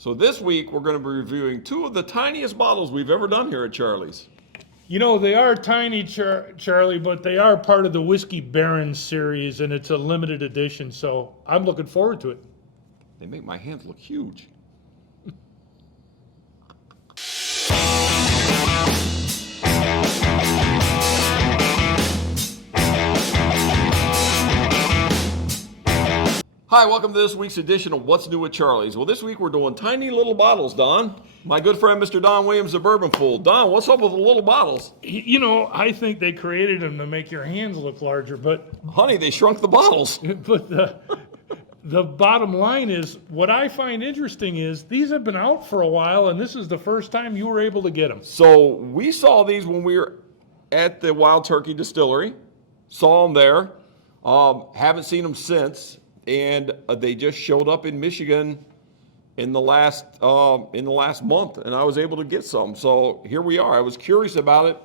So this week we're going to be reviewing two of the tiniest bottles we've ever done here at Charlie's. You know, they are tiny, Charlie, but they are part of the Whiskey Barons series, and it's a limited edition, so I'm looking forward to it. They make my hands look huge. Hi, welcome to this week's edition of What's New at Charlie's. Well, this week we're doing tiny little bottles, Don. My good friend, Mr. Don Williams, the Bourbon Fool. Don, what's up with the little bottles? You know, I think they created them to make your hands look larger, but Honey, they shrunk the bottles. the bottom line is, what I find interesting is these have been out for a while, and this is the first time you were able to get them. So we saw these when we were at the Wild Turkey Distillery. Saw them there. Haven't seen them since. And they just showed up in Michigan in the last month, and I was able to get some. So here we are. I was curious about it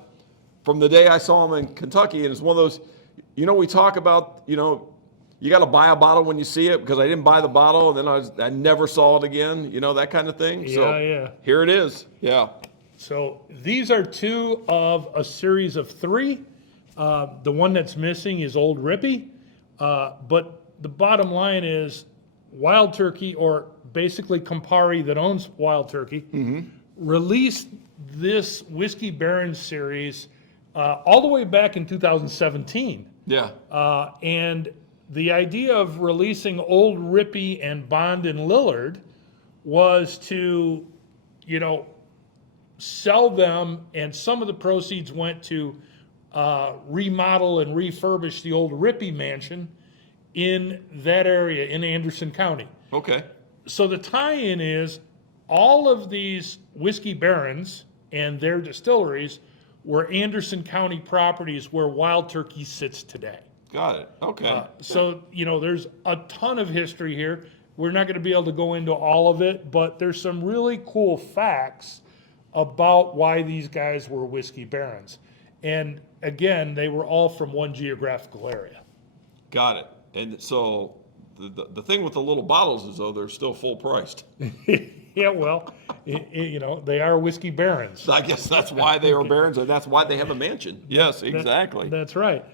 from the day I saw them in Kentucky, and it's one of those, you know, we talk about, you know, you got to buy a bottle when you see it, because I didn't buy the bottle, and then I never saw it again, you know, that kind of thing. Yeah. Here it is. Yeah. So these are two of a series of three. The one that's missing is Old Rippy, but the bottom line is Wild Turkey, or basically Campari that owns Wild Turkey, released this Whiskey Barons series all the way back in 2017. Yeah. And the idea of releasing Old Rippy and Bond and Lillard was to, you know, sell them, and some of the proceeds went to remodel and refurbish the Old Rippy mansion in that area in Anderson County. Okay. So the tie-in is all of these Whiskey Barons and their distilleries were Anderson County properties where Wild Turkey sits today. Got it. Okay. So, you know, there's a ton of history here. We're not going to be able to go into all of it, but there's some really cool facts about why these guys were Whiskey Barons. And again, they were all from one geographical area. Got it. And so the thing with the little bottles is, though, they're still full priced. Yeah, well, you know, they are Whiskey Barons. I guess that's why they are barons, and that's why they have a mansion. Yes, exactly. That's right.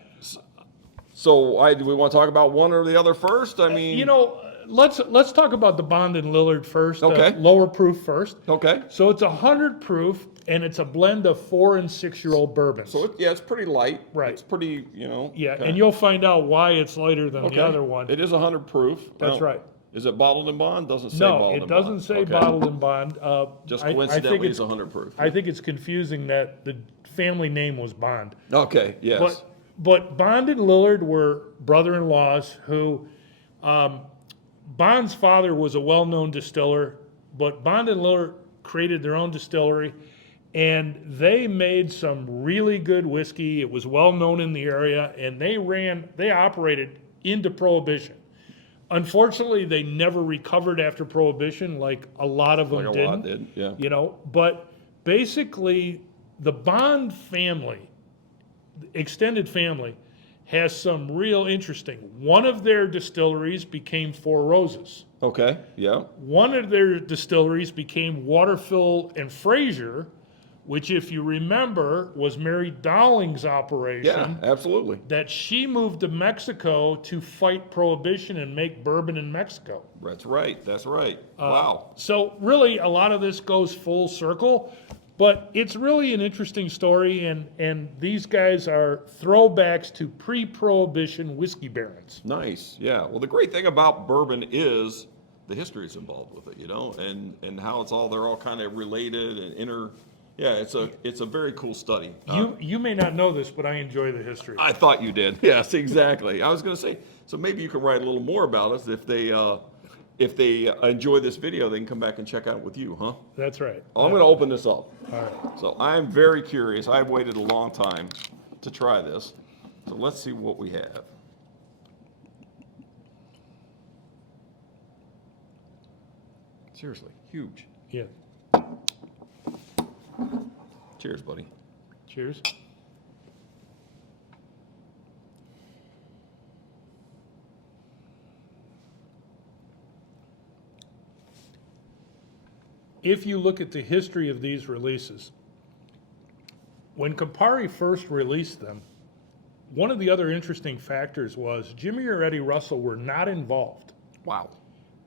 So do we want to talk about one or the other first? I mean, You know, let's talk about the Bond and Lillard first. Okay. Lower proof first. okay. So it's 100 proof, and it's a blend of 4 and 6 year old bourbons. So it's pretty light. Right. It's pretty, you know. Yeah, okay. and you'll find out why it's lighter than the other one. It is 100 proof. That's right. Is it bottled in bond? Doesn't say No, bottled in it bond. doesn't say Okay. bottled in bond. Just I coincidentally, think it's 100 proof. I think it's confusing that the family name was Bond. Okay. Yes. But Bond and Lillard were brother-in-laws who, Bond's father was a well-known distiller, but Bond and Lillard created their own distillery, and they made some really good whiskey. It was well-known in the area, and they operated into Prohibition. Unfortunately, they never recovered after Prohibition, like a lot of them Like a didn't. lot did, yeah. You know, but basically, the Bond family, extended family, has some real interesting. One of their distilleries became Four Roses. Okay. Yeah. One of their distilleries became Waterfill and Fraser, which, if you remember, was Mary Dowling's operation. Yeah. Absolutely. That she moved to Mexico to fight Prohibition and make bourbon in Mexico. That's right. That's right. Wow. So really, a lot of this goes full circle, but it's really an interesting story, and these guys are throwbacks to pre-Prohibition Whiskey Barons. Nice. Yeah. Well, the great thing about bourbon is the history is involved with it, you know, and how they're all kind of related and Yeah, it's a very cool study. You may not know this, but I enjoy the history. I thought you did. Yes, exactly. I was going to say, so maybe you can write a little more about us if they enjoy this video. They can come back and check out with you, huh? That's right. Oh, I'm going to open this up. All right. So I'm very curious. I've waited a long time to try this. So let's see what we have. Seriously, huge. Yeah. Cheers, buddy. Cheers. if you look at the history of these releases, when Campari first released them, one of the other interesting factors was Jimmy or Eddie Russell were not involved. Wow.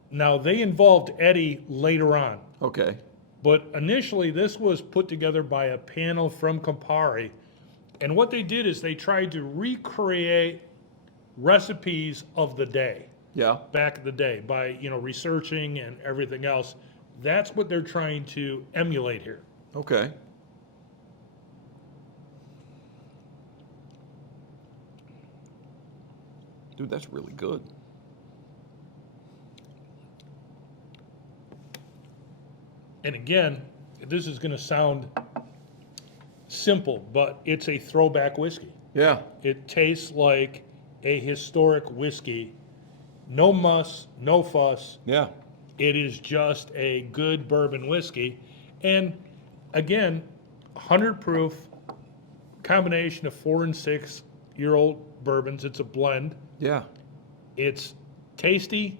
Now, they involved Eddie later on, Okay. but initially this was put together by a panel from Campari. And what they did is they tried to recreate recipes of the day, Yeah. back in the day, by, researching and everything else. That's what they're trying to emulate here. Okay. Dude, that's really good. And again, this is going to sound simple, but it's a throwback whiskey. Yeah. It tastes like a historic whiskey. No muss, no fuss. Yeah. It is just a good bourbon whiskey. And again, 100 proof, combination of 4 and 6 year old bourbons. It's a blend. Yeah. It's tasty,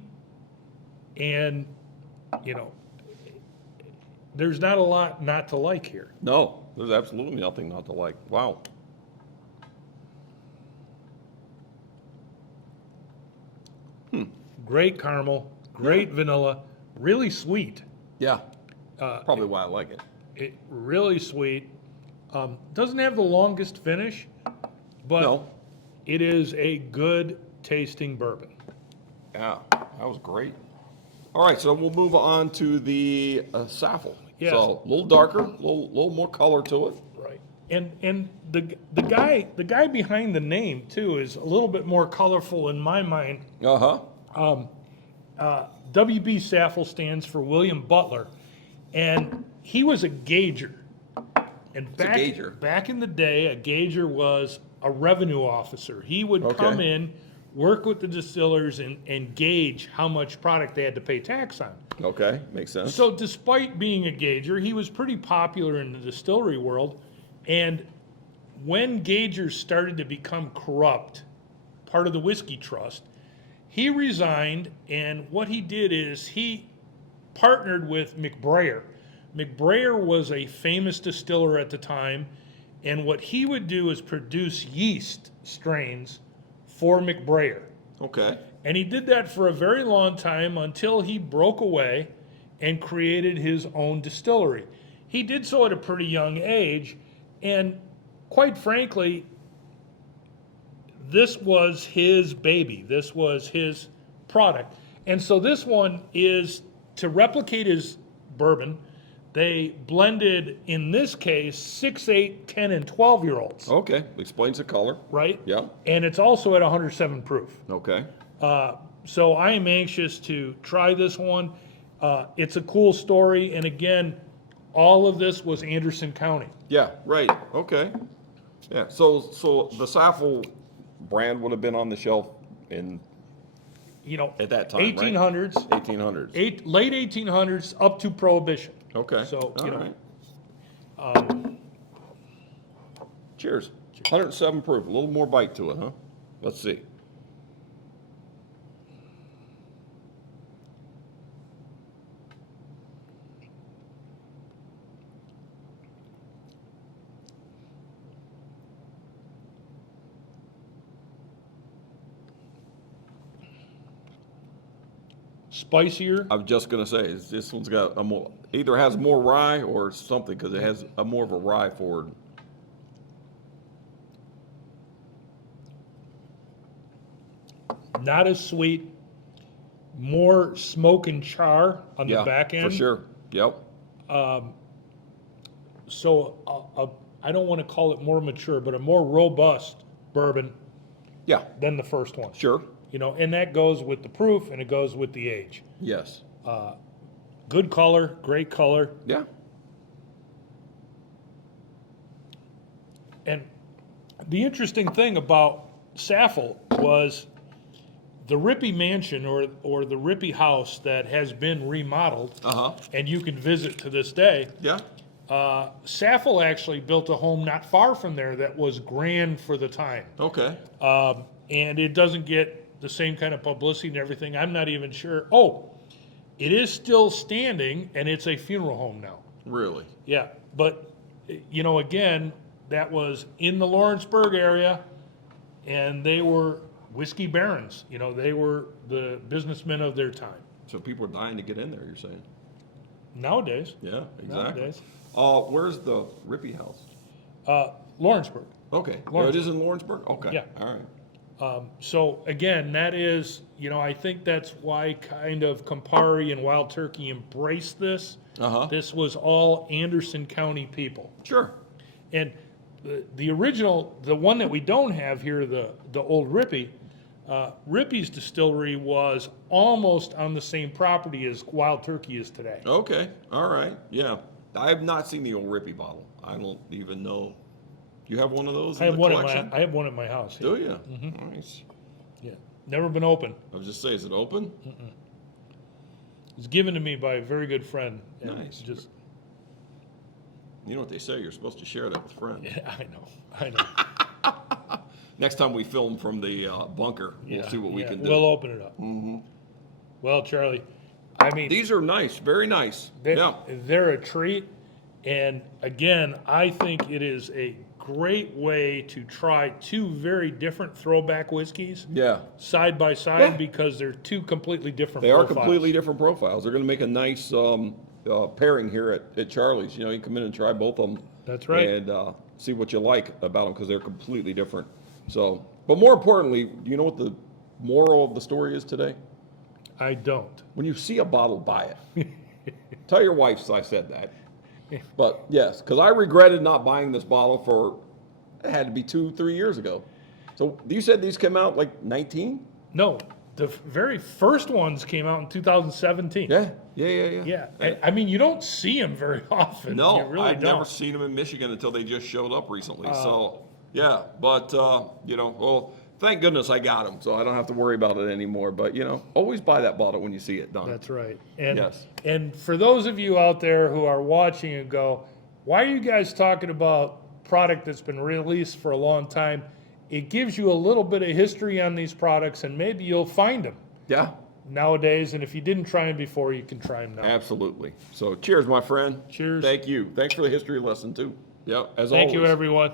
and there's not a lot not to like here. No, there's absolutely nothing not to like. Wow. Great caramel, great vanilla, really sweet. Yeah. Probably why I like it. It really sweet. Doesn't have the longest finish, but No. it is a good tasting bourbon. Yeah, that was great. All right, so we'll move on to the Saffel. Yes. So a little darker, a little more color to it. Right. And the guy behind the name too is a little bit more colorful in my mind. Uh-huh. W.B. Saffel stands for William Butler, and he was a gauger. And back in the day, a gauger was a revenue officer. He would come in, work with the distillers, and gauge how much product they had to pay tax on. Okay, makes sense. So despite being a gauger, he was pretty popular in the distillery world. And when gaugers started to become corrupt, part of the whiskey trust, he resigned, and what he did is he partnered with McBrayer. McBrayer was a famous distiller at the time, and what he would do is produce yeast strains for McBrayer. Okay. And he did that for a very long time until he broke away and created his own distillery. He did so at a pretty young age, and quite frankly, this was his baby. This was his product. And so this one is to replicate his bourbon. They blended, in this case, 6, 8, 10, and 12-year-olds. Okay, explains the color. Right? Yeah. And it's also at 107 proof. Okay. So I am anxious to try this one. It's a cool story. And again, all of this was Anderson County. Yeah, right. Okay. Yeah, so the Saffel brand would have been on the shelf at that time, 1800s. Right? 1800s. Late 1800s up to Prohibition. Okay. So, All you know. right. Cheers. 107 proof. A little more bite to it, huh? Let's see. Spicier. I was just gonna say this one's got either has more rye or something because it has a more of a rye forward. Not as sweet. More smoke and char on the back end. For sure. Yep. So I don't want to call it more mature, but a more robust bourbon Yeah. than the first one. Sure. And that goes with the proof and it goes with the age. Yes. Good color, great color. Yeah. And the interesting thing about Saffel was the Rippey Mansion or the Rippey House that has been remodeled, and you can visit to this day. Yeah. Saffel actually built a home not far from there that was grand for the time. Okay. And it doesn't get the same kind of publicity and everything. I'm not even sure. Oh, It is still standing, and it's a funeral home now. Really? Yeah, but, again, that was in the Lawrenceburg area, and they were whiskey barons. They were the businessmen of their time. So people are dying to get in there, you're saying? Nowadays, Yeah, exactly. Nowadays. Where's the Rippy house? Lawrenceburg. Okay. Oh, it Lawrenceburg. is in Lawrenceburg? Okay. Yeah. All right. So again, that is, I think that's why kind of Campari and Wild Turkey embraced this. Uh-huh. This was all Anderson County people. Sure. And the original, the one that we don't have here, the old Rippy, Rippy's distillery was almost on the same property as Wild Turkey is today. Okay. All right. Yeah. I have not seen the old Rippy bottle. I don't even know. Do you have one of those in the collection? I have one at my house. Yeah. Do you? Nice. Yeah. Never been open. I was just saying, is it open? It was given to me by a very good friend. And Nice. Just, You know what they say, you're supposed to share that with friends. yeah, I know. Next time we film from the bunker, we'll see what we can do. We'll open it up. Well, Charlie, I mean, These are nice, very nice. they're a treat. And again, I think it is a great way to try two very different throwback whiskeys Yeah. side by side Yeah. because they're two completely different They are profiles. completely different profiles. They're going to make a nice pairing here at Charlie's. You come in and try both of them. That's right. And see what you like about them because they're completely different. So, but more importantly, do you know what the moral of the story is today? I don't. When you see a bottle, buy it. Tell your wife I said that. But yes, because I regretted not buying this bottle it had to be 2-3 years ago. So you said these came out like 19? No, the very first ones came out in 2017. Yeah. Yeah. I mean, you don't see them very often. No, you really I've don't. never seen them in Michigan until they just showed up recently. So, yeah, but, well, thank goodness I got them, so I don't have to worry about it anymore. But, always buy that bottle when you see it done. That's right. And, Yes. and for those of you out there who are watching and go, why are you guys talking about product that's been released for a long time? It gives you a little bit of history on these products, and maybe you'll find them Yeah, nowadays. And if you didn't try them before, you can try them now. absolutely. So cheers, my friend. Cheers. Thank you. Thanks for the history lesson, too. Yep, as always. Thank you, everyone.